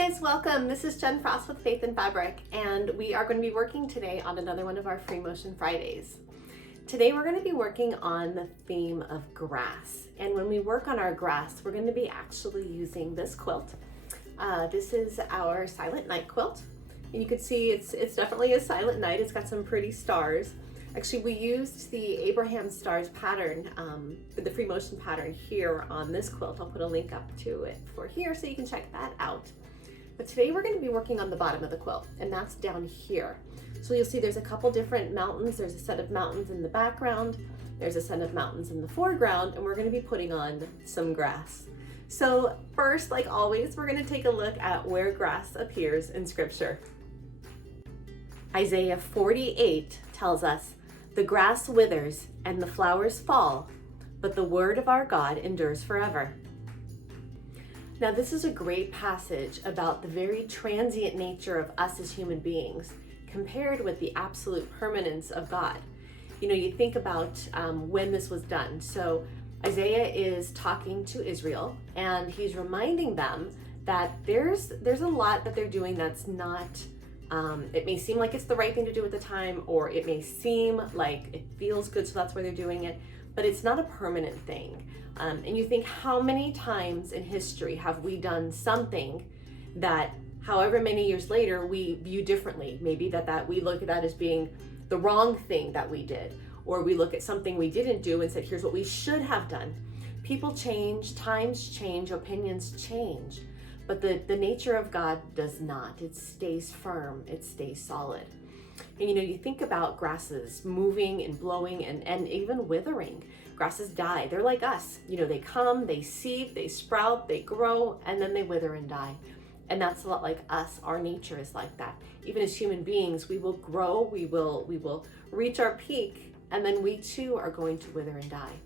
guys, welcome. This is Jen Frost with Faith in Fabric, and we are going to be working today on another one of our Free Motion Fridays. Today we're going to be working on the theme of grass, and when we work on our grass, we're going to be actually using this quilt. This is our Silent Night quilt, and you can see it's definitely a silent night. It's got some pretty stars. Actually, we used the Abraham Stars pattern, the Free Motion pattern here on this quilt. I'll put a link up to it for here so you can check that out. But today we're going to be working on the bottom of the quilt, and that's down here. So you'll see there's a couple different mountains. There's a set of mountains in the background. There's a set of mountains in the foreground, and we're going to be putting on some grass. So first, like always, we're going to take a look at where grass appears in Scripture. Isaiah 48 tells us, "The grass withers and the flowers fall, but the word of our God endures forever." Now, this is a great passage about the very transient nature of us as human beings compared with the absolute permanence of God. You know, you think about when this was done. So Isaiah is talking to Israel, and he's reminding them that there's a lot that they're doing that's not, it may seem like it's the right thing to do at the time, or it may seem like it feels good, so that's why they're doing it, but it's not a permanent thing. And you think, how many times in history have we done something that however many years later we view differently? Maybe that we look at that as being the wrong thing that we did, or we look at something we didn't do and said, here's what we should have done. People change, times change, opinions change, but the nature of God does not. It stays firm, it stays solid. And you know, you think about grasses moving and blowing and even withering. Grasses die. They're like us. You know, they come, they seed, they sprout, they grow, and then they wither and die. And that's a lot like us. Our nature is like that. Even as human beings, we will grow, we will reach our peak, and then we too are going to wither and die.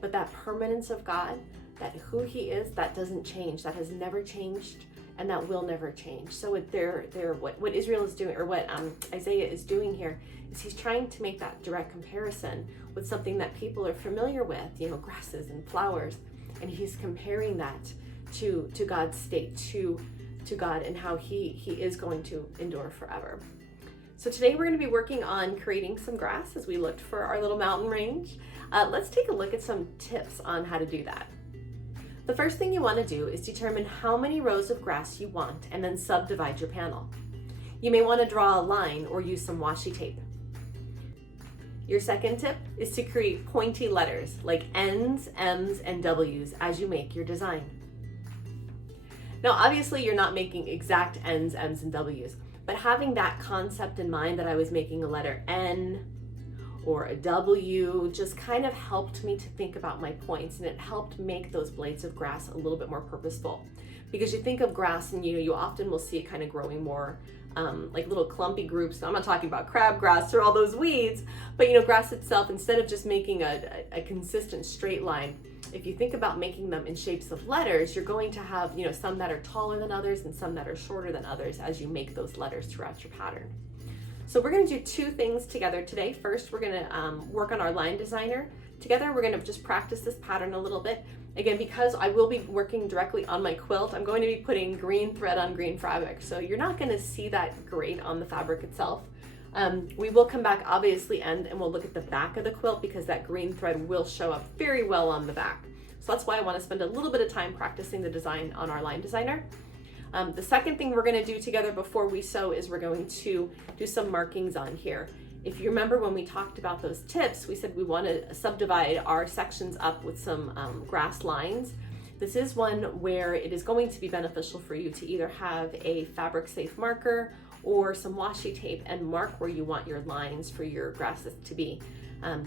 But that permanence of God, that who He is, that doesn't change. That has never changed, and that will never change. So what Israel is doing, or what Isaiah is doing here, is he's trying to make that direct comparison with something that people are familiar with, you know, grasses and flowers, and he's comparing that to God's state, to God, and how he is going to endure forever. So today we're going to be working on creating some grass as we looked for our little mountain range. Let's take a look at some tips on how to do that. The first thing you want to do is determine how many rows of grass you want and then subdivide your panel. You may want to draw a line or use some washi tape. Your second tip is to create pointy letters like N's, M's, and W's as you make your design. Now, obviously you're not making exact N's, M's, and W's, but having that concept in mind that I was making a letter N or a W just kind of helped me to think about my points, and it helped make those blades of grass a little bit more purposeful. Because you think of grass and you often will see it kind of growing more like little clumpy groups. I'm not talking about crabgrass or all those weeds, but grass itself, instead of just making a consistent straight line, if you think about making them in shapes of letters, you're going to have some that are taller than others and some that are shorter than others as you make those letters throughout your pattern. So we're going to do two things together today. First, we're going to work on our line designer. Together, we're going to just practice this pattern a little bit. Again, because I will be working directly on my quilt, I'm going to be putting green thread on green fabric. So you're not going to see that great on the fabric itself. We will come back obviously and we'll look at the back of the quilt, because that green thread will show up very well on the back. So that's why I want to spend a little bit of time practicing the design on our line designer. The second thing we're going to do together before we sew is we're going to do some markings on here. If you remember when we talked about those tips, we said we want to subdivide our sections up with some grass lines. This is one where it is going to be beneficial for you to either have a fabric safe marker or some washi tape and mark where you want your lines for your grasses to be,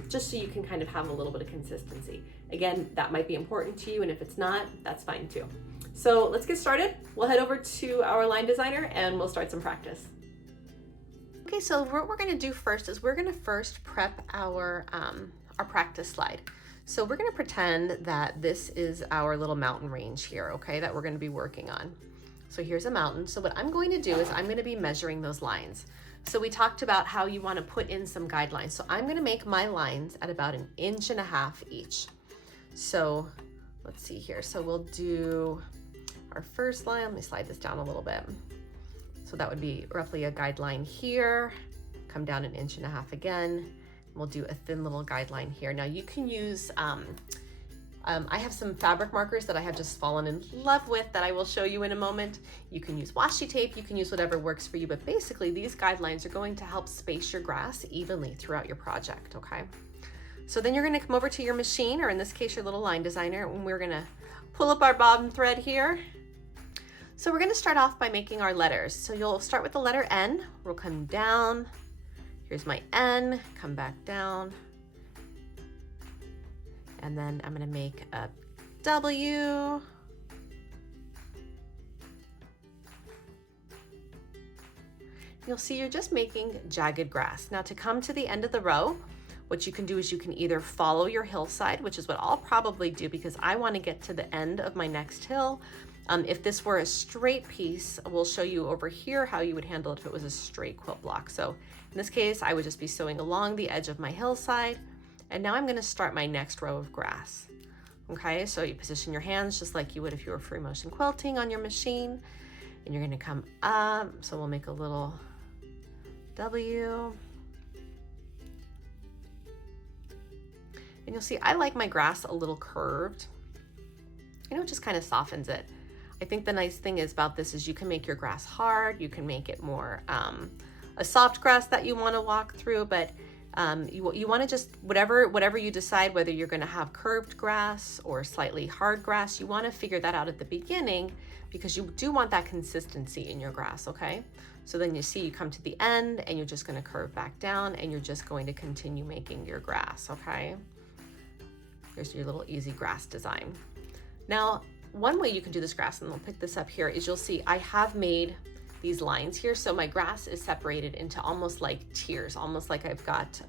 just so you can kind of have a little bit of consistency. Again, that might be important to you, and if it's not, that's fine too. So let's get started. We'll head over to our line designer and we'll start some practice. Okay, so what we're going to do first is we're going to first prep our practice slide. So we're going to pretend that this is our little mountain range here, okay, that we're going to be working on. So here's a mountain. So what I'm going to do is I'm going to be measuring those lines. So we talked about how you want to put in some guidelines. So I'm going to make my lines at about 1.5 inches each. So let's see here. So we'll do our first line. Let me slide this down a little bit. So that would be roughly a guideline here, come down 1.5 inches again. We'll do a thin little guideline here. Now you can use, I have some fabric markers that I have just fallen in love with that I will show you in a moment. You can use washi tape, you can use whatever works for you, but basically these guidelines are going to help space your grass evenly throughout your project, okay? So then you're gonna come over to your machine, or in this case, your little line designer, and we're gonna pull up our bobbin thread here. So we're gonna start off by making our letters. So you'll start with the letter N, we'll come down. Here's my N, come back down. And then I'm gonna make a W. You'll see you're just making jagged grass. Now to come to the end of the row, what you can do is you can either follow your hillside, which is what I'll probably do because I wanna get to the end of my next hill. If this were a straight piece, we'll show you over here how you would handle it if it was a straight quilt block. So in this case, I would just be sewing along the edge of my hillside. And now I'm gonna start my next row of grass. Okay, so you position your hands just like you would if you were free motion quilting on your machine. And you're gonna come up, so we'll make a little W. And you'll see I like my grass a little curved. You know, it just kind of softens it. I think the nice thing is about this is you can make your grass hard, you can make it more a soft grass that you wanna walk through, but you want to just, whatever you decide, whether you're going to have curved grass or slightly hard grass, you want to figure that out at the beginning because you do want that consistency in your grass, okay? So then you see you come to the end and you're just going to curve back down and you're just going to continue making your grass, okay? Here's your little easy grass design. Now, one way you can do this grass, and I'll pick this up here, is you'll see I have made these lines here. So my grass is separated into almost like tiers, almost like I've got,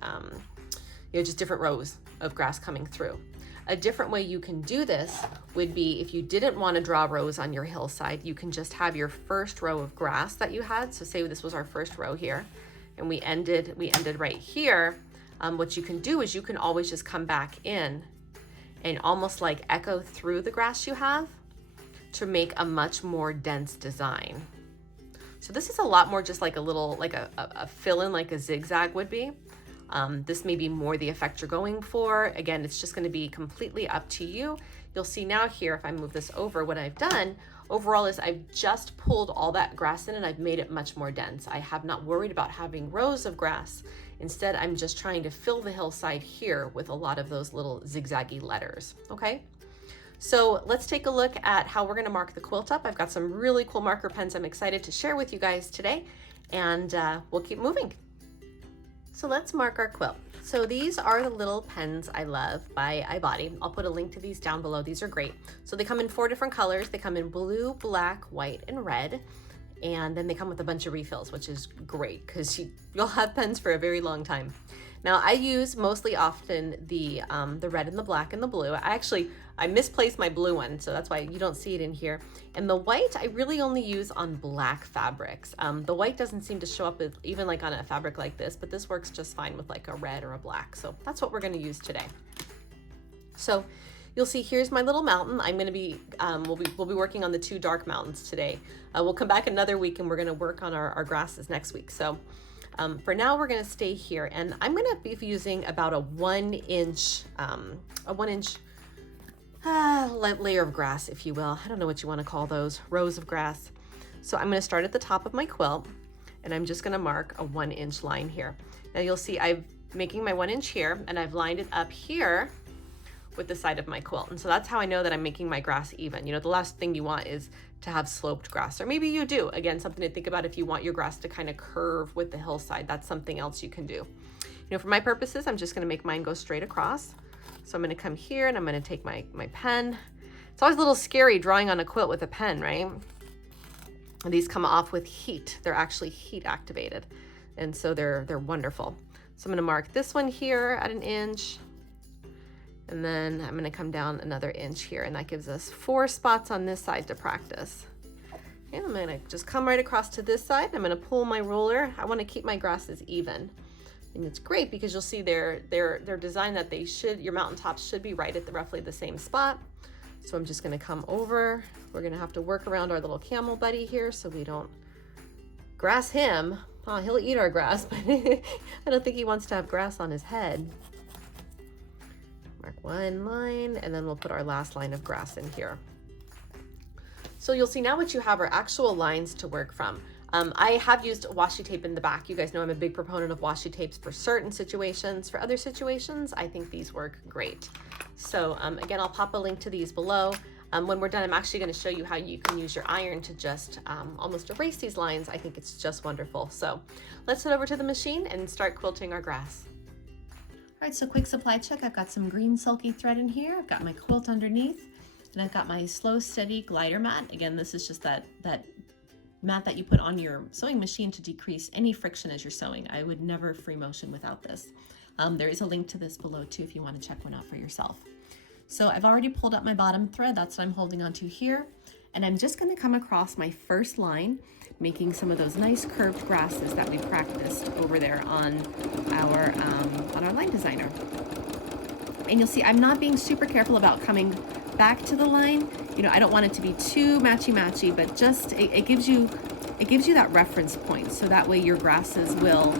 you know, just different rows of grass coming through. A different way you can do this would be if you didn't want to draw rows on your hillside, you can just have your first row of grass that you had. So say this was our first row here and we ended right here. What you can do is you can always just come back in and almost like echo through the grass you have to make a much more dense design. So this is a lot more just like a little, like a fill-in, like a zigzag would be. This may be more the effect you're going for. Again, it's just gonna be completely up to you. You'll see now here, if I move this over, what I've done overall is I've just pulled all that grass in and I've made it much more dense. I have not worried about having rows of grass. Instead, I'm just trying to fill the hillside here with a lot of those little zigzaggy letters, okay? So let's take a look at how we're gonna mark the quilt up. I've got some really cool marker pens I'm excited to share with you guys today, and we'll keep moving. So let's mark our quilt. So these are the little pens I love by iBody. I'll put a link to these down below. These are great. So they come in 4 different colors. They come in blue, black, white, and red. And then they come with a bunch of refills, which is great because you'll have pens for a very long time. Now I use mostly often the red and the black and the blue. I misplaced my blue one, so that's why you don't see it in here. And the white, I really only use on black fabrics. The white doesn't seem to show up even like on a fabric like this, but this works just fine with like a red or a black. So that's what we're gonna use today. So you'll see here's my little mountain. I'm gonna be, we'll be working on the 2 dark mountains today. We'll come back another week and we're gonna work on our grasses next week. So for now, we're gonna stay here and I'm gonna be using about a 1 inch layer of grass, if you will. I don't know what you wanna call those, rows of grass. So I'm gonna start at the top of my quilt and I'm just gonna mark a 1 inch line here. Now you'll see I'm making my 1 inch here and I've lined it up here with the side of my quilt. And so that's how I know that I'm making my grass even. You know, the last thing you want is to have sloped grass, or maybe you do. Again, something to think about if you want your grass to kind of curve with the hillside, that's something else you can do. You know, for my purposes, I'm just gonna make mine go straight across. So I'm gonna come here and I'm gonna take my pen. It's always a little scary drawing on a quilt with a pen, right? And these come off with heat. They're actually heat activated. And so they're wonderful. So I'm gonna mark this one here at 1 inch. And then I'm gonna come down another inch here, and that gives us 4 spots on this side to practice. And I'm gonna just come right across to this side. I'm gonna pull my ruler. I wanna keep my grasses even. And it's great because you'll see they're designed that they should, your mountaintops should be right at roughly the same spot. So I'm just gonna come over. We're gonna have to work around our little camel buddy here so we don't grass him. Oh, he'll eat our grass, but I don't think he wants to have grass on his head. Mark one line, and then we'll put our last line of grass in here. So you'll see now what you have are actual lines to work from. I have used washi tape in the back. You guys know I'm a big proponent of washi tapes for certain situations. For other situations, I think these work great. So again, I'll pop a link to these below. When we're done, I'm actually going to show you how you can use your iron to just almost erase these lines. I think it's just wonderful. So let's head over to the machine and start quilting our grass. All right, so quick supply check. I've got some green silky thread in here. I've got my quilt underneath, and I've got my slow steady glider mat. Again, this is just that mat that you put on your sewing machine to decrease any friction as you're sewing. I would never free motion without this. There is a link to this below too if you want to check one out for yourself. So I've already pulled up my bottom thread. That's what I'm holding onto here. And I'm just going to come across my first line, making some of those nice curved grasses that we practiced over there on our line designer. And you'll see I'm not being super careful about coming back to the line. You know, I don't want it to be too matchy-matchy, but just it gives you that reference point, so that way your grasses will,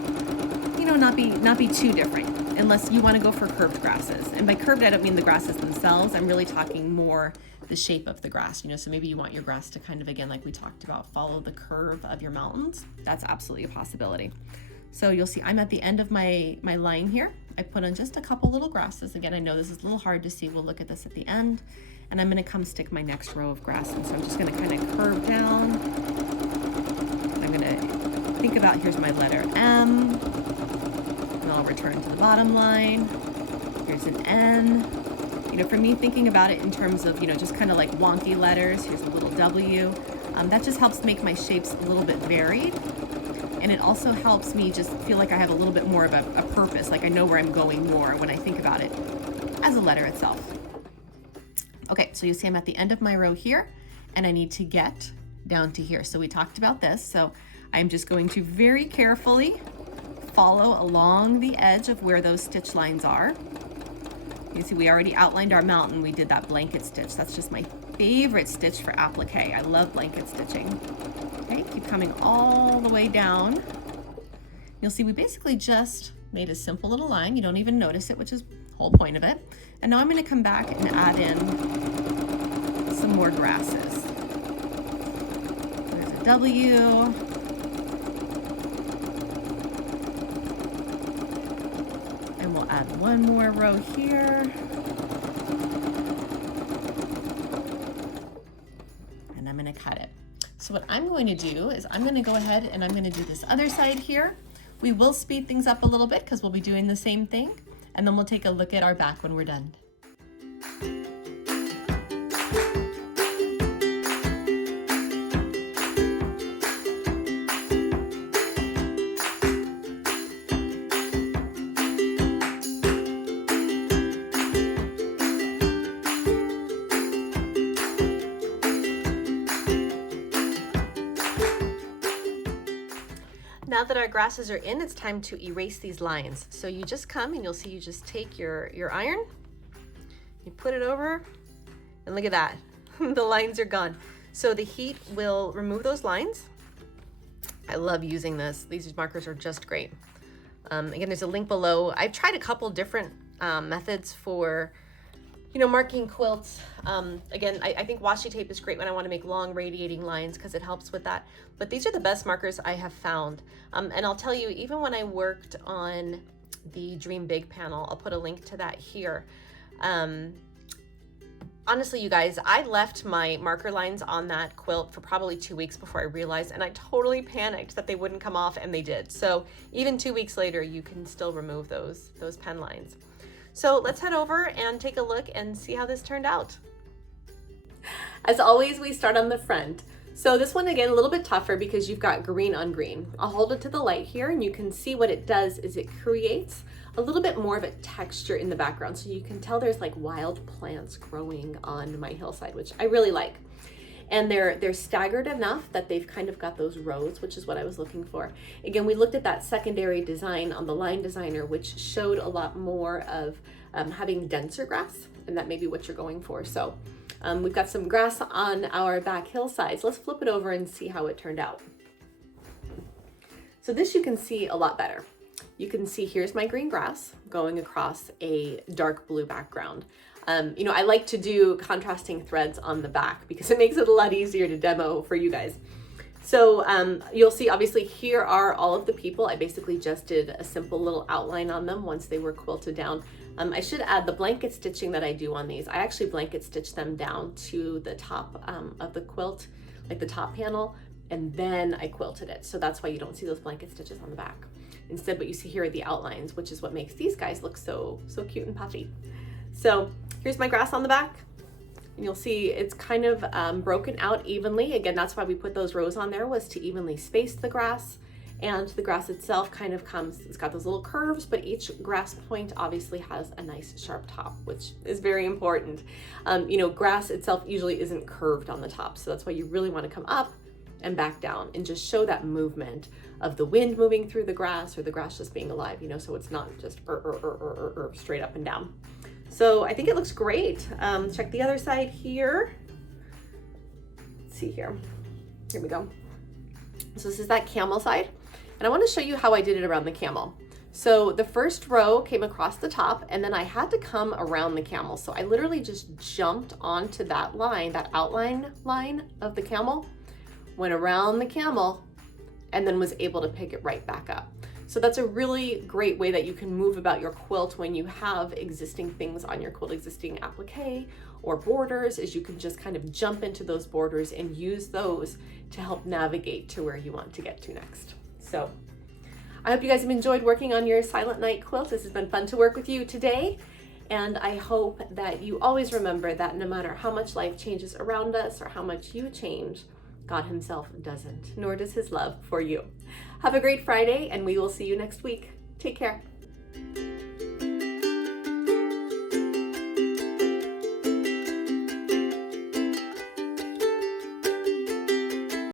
you know, not be too different, unless you want to go for curved grasses. And by curved, I don't mean the grasses themselves. I'm really talking more the shape of the grass, you know, so maybe you want your grass to kind of, again, like we talked about, follow the curve of your mountains. That's absolutely a possibility. So you'll see I'm at the end of my line here. I put on just a couple little grasses. Again, I know this is a little hard to see. We'll look at this at the end. And I'm gonna come stick my next row of grasses. So I'm just gonna kind of curve down. I'm gonna think about, here's my letter M. And I'll return to the bottom line. Here's an N. You know, for me, thinking about it in terms of, you know, just kind of like wonky letters, here's a little W. That just helps make my shapes a little bit varied. And it also helps me just feel like I have a little bit more of a purpose, like I know where I'm going more when I think about it as a letter itself. Okay, so you see I'm at the end of my row here, and I need to get down to here. So we talked about this, so I'm just going to very carefully follow along the edge of where those stitch lines are. You see we already outlined our mountain. We did that blanket stitch. That's just my favorite stitch for applique. I love blanket stitching. Okay, keep coming all the way down. You'll see we basically just made a simple little line. You don't even notice it, which is the whole point of it. And now I'm going to come back and add in some more grasses. There's a W. And we'll add one more row here. And I'm going to cut it. So what I'm going to do is I'm going to go ahead and I'm going to do this other side here. We will speed things up a little bit because we'll be doing the same thing. And then we'll take a look at our back when we're done. Now that our grasses are in, it's time to erase these lines. So you just come and you'll see you just take your iron, you put it over, and look at that. The lines are gone. So the heat will remove those lines. I love using this. These markers are just great. Again, there's a link below. I've tried a couple different methods for, you know, marking quilts. Again, I think washi tape is great when I want to make long radiating lines because it helps with that. But these are the best markers I have found. And I'll tell you, even when I worked on the Dream Big panel, I'll put a link to that here. Honestly, you guys, I left my marker lines on that quilt for probably 2 weeks before I realized, and I totally panicked that they wouldn't come off, and they did. So even 2 weeks later, you can still remove those pen lines. So let's head over and take a look and see how this turned out. As always, we start on the front. So this one, again, a little bit tougher because you've got green on green. I'll hold it to the light here and you can see what it does is it creates a little bit more of a texture in the background. So you can tell there's like wild plants growing on my hillside, which I really like. And they're staggered enough that they've kind of got those rows, which is what I was looking for. Again, we looked at that secondary design on the line designer, which showed a lot more of having denser grass, and that may be what you're going for. So We've got some grass on our back hillsides. Let's flip it over and see how it turned out. So this you can see a lot better. You can see here's my green grass going across a dark blue background. I like to do contrasting threads on the back because it makes it a lot easier to demo for you guys. So you'll see obviously here are all of the people. I basically just did a simple little outline on them once they were quilted down. I should add the blanket stitching that I do on these. I actually blanket stitch them down to the top of the quilt, like the top panel, and then I quilted it. So that's why you don't see those blanket stitches on the back. Instead, what you see here are the outlines, which is what makes these guys look so cute and puffy. So here's my grass on the back. And you'll see it's kind of broken out evenly. Again, that's why we put those rows on there, was to evenly space the grass. And the grass itself kind of comes, it's got those little curves, but each grass point obviously has a nice sharp top, which is very important. Grass itself usually isn't curved on the top. So that's why you really want to come up and back down and just show that movement of the wind moving through the grass or the grass just being alive, so it's not just straight up and down. So I think it looks great. Check the other side here. Let's see here. Here we go. So this is that camel side. And I want to show you how I did it around the camel. So the first row came across the top and then I had to come around the camel. So I literally just jumped onto that line, that outline line of the camel, went around the camel, and then was able to pick it right back up. So that's a really great way that you can move about your quilt when you have existing things on your quilt, existing applique or borders, is you can just kind of jump into those borders and use those to help navigate to where you want to get to next. So I hope you guys have enjoyed working on your Silent Night quilt. This has been fun to work with you today. And I hope that you always remember that no matter how much life changes around us or how much you change, God himself doesn't, nor does his love for you. Have a great Friday, and we will see you next week. Take care.